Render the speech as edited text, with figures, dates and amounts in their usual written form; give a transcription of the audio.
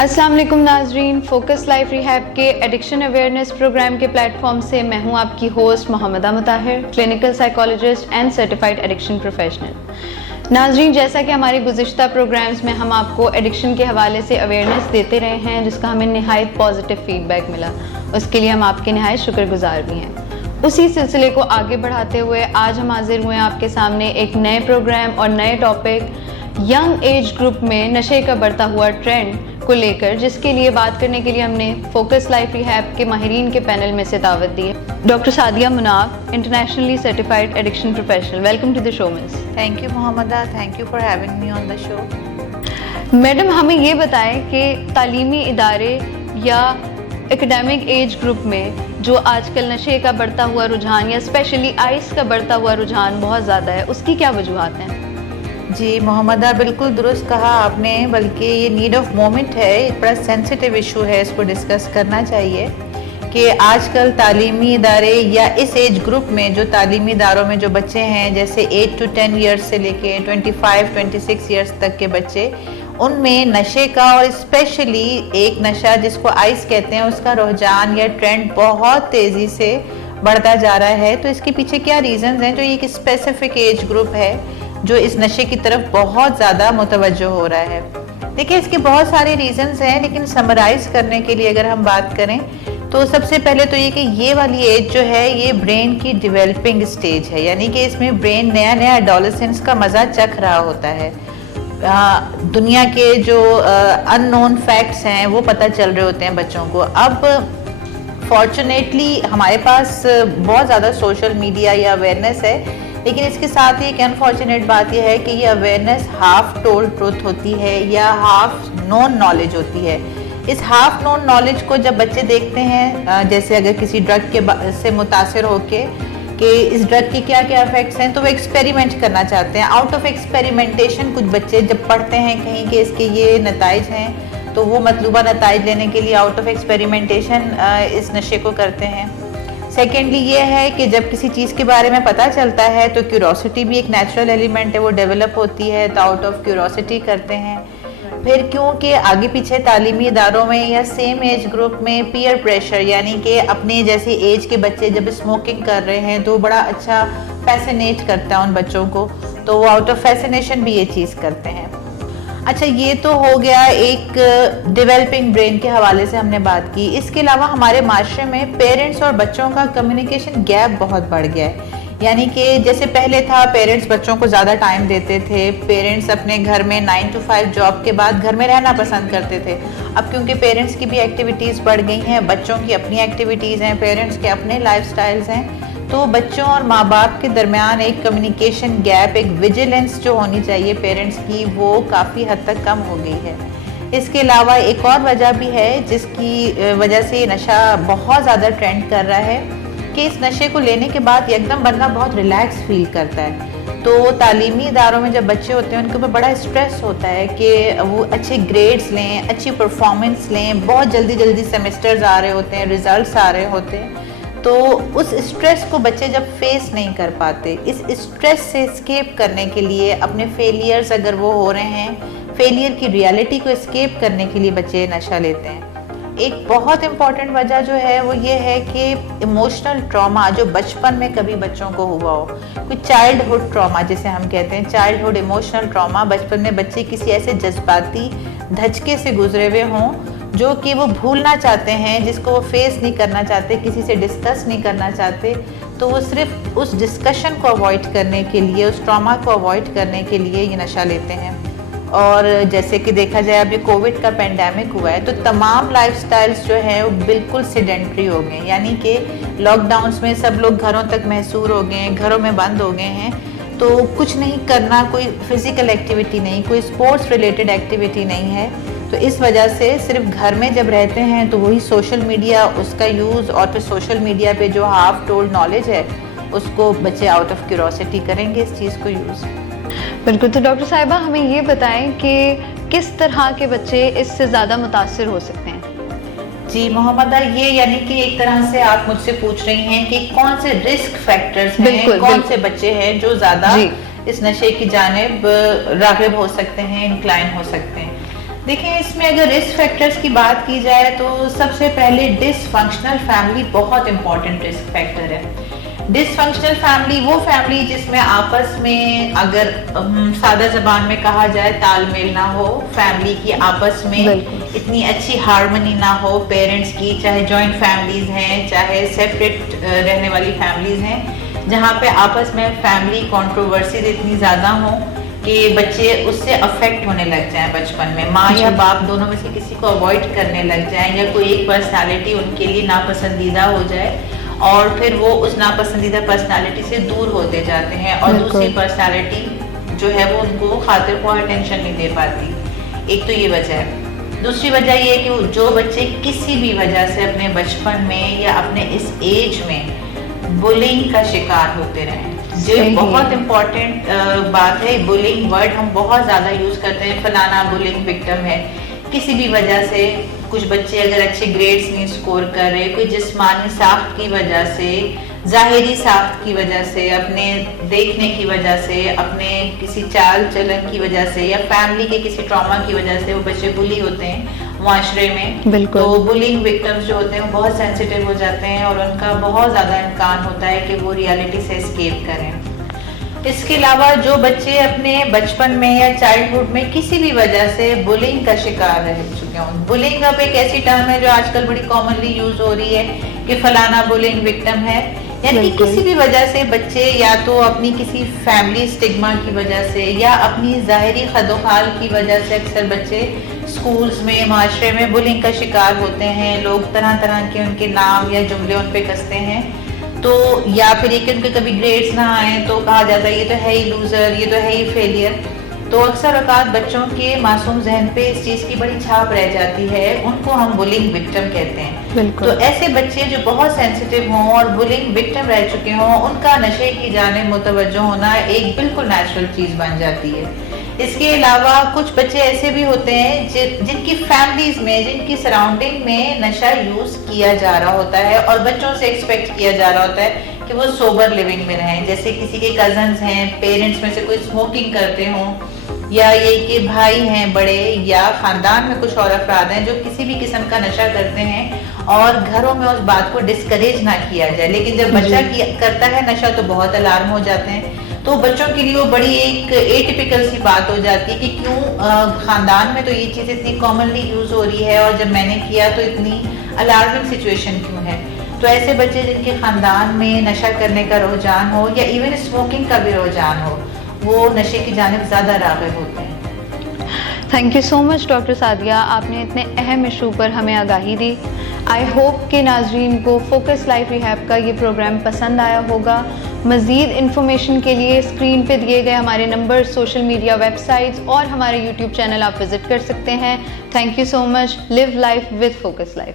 अस्सलाम वालेकुम नाजरीन, फोकस लाइफ रिहैब के एडिक्शन अवेयरनेस प्रोग्राम के प्लेटफॉर्म से मैं हूं आपकी host Mohammada Mutahir, clinical psychologist and certified addiction professional. नाजरीन, जैसा कि हमारे गुज़िश्ता प्रोग्राम्स में हम आपको एडिक्शन के हवाले से अवेयरनेस देते रहे हैं, जिसका हमें नहायत पॉजिटिव फीडबैक मिला, उसके लिए हम आपके नहायत शुक्रगुजार भी हैं। उसी सिलसिले को आगे बढ़ाते हुए आज हम हाजिर हुए हैं आपके सामने एक नए प्रोग्राम और नए टॉपिक यंग एज ग्रुप में नशे का बढ़ता हुआ ट्रेंड को लेकर, जिसके लिए बात करने के लिए हमने फोकस लाइफ रिहैब के माहिरीन के पैनल में से दावत दी है। Doctor Sadia Munaf, internationally certified addiction professional, welcome to the show miss. Thank you Mohammada, thank you for having me on the show. Madam, हमें ये बताएं कि तालीमी इदारे या एकेडमिक एज ग्रुप में जो आजकल नशे का बढ़ता हुआ रुझान या स्पेशली आइस का बढ़ता हुआ रुझान बहुत ज़्यादा है, उसकी क्या वजूहात हैं? जी मोहम्मदा, बिल्कुल दुरुस्त कहा आपने, बल्कि ये नीड ऑफ मोमेंट है, एक बड़ा सेंसिटिव इशू है, इसको डिस्कस करना चाहिए कि आजकल तालीमी इदारे या इस एज ग्रुप में जो तालीमी इदारों में जो बच्चे हैं, जैसे 8 to 10 ईयर्स से लेके 25-26 ईयर्स तक के बच्चे, उनमें नशे का और स्पेशली एक नशा जिसको आइस कहते हैं उसका रुझान या ट्रेंड बहुत तेज़ी से बढ़ता जा रहा है। तो इसके पीछे क्या रीज़न्स हैं? जो एक स्पेसिफिक एज ग्रुप है जो इस नशे की तरफ बहुत ज़्यादा मुतवज्जो हो रहा है। देखिए, इसके बहुत सारे रीज़न्स हैं, लेकिन समराइज़ करने के लिए अगर हम बात करें तो सबसे पहले तो ये कि ये वाली एज जो है ये ब्रेन की डेवलपिंग स्टेज है, यानी कि इसमें ब्रेन नया नया एडोलेसेंस का मज़ा चख रहा होता है। दुनिया के जो अननोन फैक्ट्स हैं वो पता चल रहे होते हैं बच्चों को। अब फॉर्चुनेटली हमारे पास बहुत ज़्यादा सोशल मीडिया या अवेयरनेस है, लेकिन इसके साथ ही एक अनफॉर्चुनेट बात यह है कि ये अवेयरनेस हाफ टोल्ड ट्रुथ होती है या हाफ नोन नॉलेज होती है। इस हाफ नोन नॉलेज को जब बच्चे देखते हैं, जैसे अगर किसी ड्रग के से मुतासिर होके कि इस ड्रग के क्या क्या इफेक्ट्स हैं, तो वो एक्सपेरिमेंट करना चाहते हैं। आउट ऑफ एक्सपेरिमेंटेशन कुछ बच्चे जब पढ़ते हैं कहीं कि इसके ये नताइज हैं, तो वो मतलूबा नताइज लेने के लिए आउट ऑफ एक्सपेरिमेंटेशन इस नशे को करते हैं। सेकेंडली ये है कि जब किसी चीज़ के बारे में पता चलता है तो क्यूरोसिटी भी एक नेचुरल एलिमेंट है, वो डेवलप होती है, तो आउट ऑफ क्यूरोसिटी करते हैं। फिर क्योंकि आगे पीछे तालीमी इदारों में या सेम एज ग्रुप में पीयर प्रेशर, यानी कि अपने जैसी एज के बच्चे जब स्मोकिंग कर रहे हैं तो बड़ा अच्छा फैसिनेट करता है उन बच्चों को, तो वो आउट ऑफ फैसिनेशन भी ये चीज़ करते हैं। अच्छा, ये तो हो गया एक डेवलपिंग ब्रेन के हवाले से हमने बात की। इसके अलावा हमारे माशरे में पेरेंट्स और बच्चों का कम्युनिकेशन गैप बहुत बढ़ गया है, यानी कि जैसे पहले था पेरेंट्स बच्चों को ज़्यादा टाइम देते थे, पेरेंट्स अपने घर में 9 to 5 जॉब के बाद घर में रहना पसंद करते थे। अब क्योंकि पेरेंट्स की भी एक्टिविटीज़ बढ़ गई हैं, बच्चों की अपनी एक्टिविटीज़ हैं, पेरेंट्स के अपने लाइफस्टाइल्स हैं, तो बच्चों और माँ बाप के दरमियान एक कम्युनिकेशन गैप, एक विजिलेंस जो होनी चाहिए पेरेंट्स की, वो काफ़ी हद तक कम हो गई है। इसके अलावा एक और वजह भी है जिसकी वजह से ये नशा बहुत ज़्यादा ट्रेंड कर रहा है कि इस नशे को लेने के बाद एकदम बंदा बहुत रिलैक्स फील करता है। तो तालीमी इदारों में जब बच्चे होते हैं उनके ऊपर बड़ा स्ट्रेस होता है कि वो अच्छे ग्रेड्स लें, अच्छी परफॉर्मेंस लें, बहुत जल्दी जल्दी सेमेस्टर्स आ रहे होते हैं, रिजल्ट्स आ रहे होते हैं, तो उस स्ट्रेस को बच्चे जब फेस नहीं कर पाते, इस स्ट्रेस से एस्केप करने के लिए अपने फेलियर्स अगर वो हो रहे हैं, फेलियर की रियलिटी को एस्केप करने के लिए बच्चे नशा लेते हैं। एक बहुत इम्पॉर्टेंट वजह जो है वो ये है कि इमोशनल ट्रॉमा जो बचपन में कभी बच्चों को हुआ हो, कोई चाइल्डहुड ट्रॉमा जिसे हम कहते हैं, चाइल्डहुड इमोशनल ट्रॉमा, बचपन में बच्चे किसी ऐसे जज्बाती धचके से गुजरे हुए हों जो कि वो भूलना चाहते हैं, जिसको वो फेस नहीं करना चाहते, किसी से डिस्कस नहीं करना चाहते, तो वो सिर्फ उस डिस्कशन को अवॉइड करने के लिए, उस ट्रॉमा को अवॉइड करने के लिए ये नशा लेते हैं। और जैसे कि देखा जाए अभी कोविड का पेंडेमिक हुआ है, तो तमाम लाइफस्टाइल्स जो हैं वो बिल्कुल सेडेंट्री हो गए, यानी कि लॉकडाउन्स में सब लोग घरों तक महसूर हो गए हैं, घरों में बंद हो गए हैं, तो कुछ नहीं करना, कोई फिज़िकल एक्टिविटी नहीं, कोई स्पोर्ट्स रिलेटेड एक्टिविटी नहीं है। तो इस वजह से सिर्फ घर में जब रहते हैं तो वही सोशल मीडिया, उसका यूज़, और फिर सोशल मीडिया पे जो हाफ टोल्ड नॉलेज है उसको बच्चे आउट ऑफ क्यूरोसिटी करेंगे इस चीज़ को यूज़। बिल्कुल। तो डॉक्टर साहिबा, हमें ये बताएं कि किस तरह के बच्चे इससे ज़्यादा मुतासिर हो सकते हैं? जी मोहम्मदा, ये यानी कि एक तरह से आप मुझसे पूछ रही हैं कि कौन से रिस्क फैक्टर्स हैं, कौन से बच्चे हैं जो ज़्यादा इस नशे की जानिब राग़िब हो सकते हैं, इंक्लाइन हो सकते हैं। دیکھیں اس میں اگر رسک فیکٹرز کی بات کی جائے تو سب سے پہلے ڈس فنکشنل فیملی بہت امپورٹنٹ رسک فیکٹر ہے. ڈس فنکشنل فیملی وہ فیملی جس میں آپس میں اگر سادہ زبان میں کہا جائے تال میل نہ ہو, فیملی کی آپس میں اتنی اچھی ہارمنی نہ ہو پیرنٹس کی, چاہے جوائنٹ فیملیز ہیں چاہے سیپریٹ رہنے والی فیملیز ہیں, جہاں پہ آپس میں فیملی کنٹروورسیز اتنی زیادہ ہوں کہ بچے اس سے افیکٹ ہونے لگ جائیں بچپن میں, ماں یا باپ دونوں میں سے کسی کو اوائڈ کرنے لگ جائیں, یا کوئی ایک پرسنالٹی ان کے لیے ناپسندیدہ ہو جائے اور پھر وہ اس ناپسندیدہ پرسنالٹی سے دور ہوتے جاتے ہیں, اور دوسری پرسنالٹی جو ہے وہ ان کو خاطر خواہ اٹینشن نہیں دے پاتی. ایک تو یہ وجہ ہے. دوسری وجہ یہ ہے کہ جو بچے کسی بھی وجہ سے اپنے بچپن میں یا اپنے اس ایج میں بولنگ کا شکار ہوتے رہیں, جو بہت امپورٹنٹ بات ہے. بولنگ ورڈ ہم بہت زیادہ یوز کرتے ہیں, فلانا بولنگ وکٹم ہے. کسی بھی وجہ سے کچھ بچے اگر اچھے گریڈز نہیں اسکور کر رہے, کوئی جسمانی ساخت کی وجہ سے, ظاہری ساخت کی وجہ سے, اپنے دیکھنے کی وجہ سے, اپنے کسی چال چلن کی وجہ سے, یا فیملی کے کسی ٹراما کی وجہ سے وہ بچے بلی ہوتے ہیں معاشرے میں. تو بلنگ وکٹمز جو ہوتے ہیں وہ بہت سینسیٹیو ہو جاتے ہیں اور ان کا بہت زیادہ امکان ہوتا ہے کہ وہ ریالٹی سے اسکیپ کریں. اس کے علاوہ جو بچے اپنے بچپن میں یا چائلڈہڈ میں کسی بھی وجہ سے بلنگ کا شکار رہ چکے ہوں. بلنگ اب ایک ایسی ٹرم ہے جو آج کل بڑی کامنلی یوز ہو رہی ہے کہ فلانا بلنگ وکٹم ہے, یعنی کسی بھی وجہ سے بچے یا تو اپنی کسی فیملی اسٹگما کی وجہ سے یا اپنی ظاہری خد و خال کی وجہ سے اکثر بچے اسکولز میں معاشرے میں بلنگ کا شکار ہوتے ہیں. لوگ طرح طرح کے ان کے نام یا جملے ان پہ کستے ہیں, تو یا پھر یہ کہ ان کے کبھی گریڈز نہ آئیں تو کہا جاتا ہے یہ تو ہے ہی لوزر, یہ تو ہے ہی فیلئر. تو اکثر اوقات بچوں کے معصوم ذہن پہ اس چیز کی بڑی چھاپ رہ جاتی ہے, ان کو ہم بلنگ وکٹم کہتے ہیں. تو ایسے بچے جو بہت سینسیٹیو ہوں اور بلنگ وکٹم رہ چکے ہوں, ان کا نشے کی جانب متوجہ ہونا ایک بالکل نیچرل چیز بن جاتی ہے. اس کے علاوہ کچھ بچے ایسے بھی ہوتے ہیں جن کی فیملیز میں, جن کی سراؤنڈنگ میں نشہ یوز کیا جا رہا ہوتا ہے اور بچوں سے ایکسپیکٹ کیا جا رہا ہوتا ہے کہ وہ سوبر لیونگ میں رہیں. جیسے کسی کے کزنز ہیں, پیرنٹس میں سے کوئی اسموکنگ کرتے ہوں, یا یہ کہ بھائی ہیں بڑے, یا خاندان میں کچھ اور افراد ہیں جو کسی بھی قسم کا نشہ کرتے ہیں اور گھروں میں اس بات کو ڈسکریج نہ کیا جائے, لیکن جب بچہ کرتا ہے نشہ تو بہت الارم ہو جاتے ہیں. تو بچوں کے لیے وہ بڑی ایک ایٹیپیکل سی بات ہو جاتی ہے کہ کیوں خاندان میں تو یہ چیز اتنی کامنلی یوز ہو رہی ہے اور جب میں نے کیا تو اتنی الارمنگ سچویشن کیوں ہے. تو ایسے بچے جن کے خاندان میں نشہ کرنے کا رجحان ہو یا ایون اسموکنگ کا بھی رجحان ہو, وہ نشے کی جانب زیادہ راغب ہوتے ہیں. Thank you so much doctor Sadia, آپ نے اتنے اہم ایشو پر ہمیں آگاہی دی. آئی ہوپ کہ ناظرین کو فوکس لائف ریہیب کا یہ پروگرام پسند آیا ہوگا. مزید انفارمیشن کے لیے اسکرین پہ دیے گئے ہمارے number, social media web sites اور ہمارے یوٹیوب چینل آپ وزٹ کر سکتے ہیں. Thank you so much. Live life with focus life.